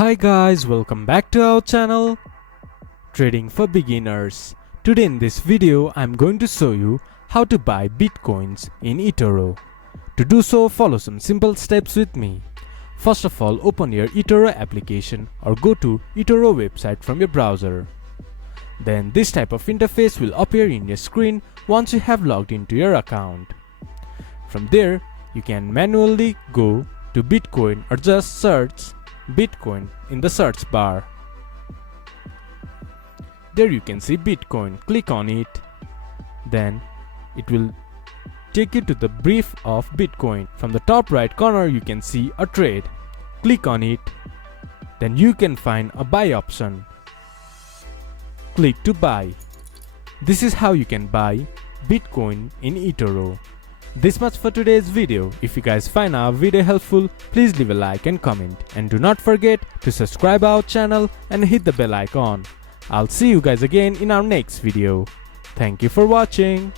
Hi guys, welcome back to our channel Trading for Beginners. Today in this video I'm going to show you how to buy bitcoins in Etoro. To do so, follow some simple steps with me. First of all, open your Etoro application or go to Etoro website from your browser. Then this type of interface will appear in your screen once you have logged into your account. From there, you can manually go to Bitcoin or just search Bitcoin in the search bar. There you can see Bitcoin. Click on it. Then it will take you to the brief of Bitcoin. From the top right corner you can see a trade. Click on it. Then you can find a buy option. Click to buy. This is how you can buy Bitcoin in Etoro. This much for today's video. If you guys find our video helpful, please leave a like and comment. And do not forget to subscribe our channel and hit the bell icon. I'll see you guys again in our next video. Thank you for watching.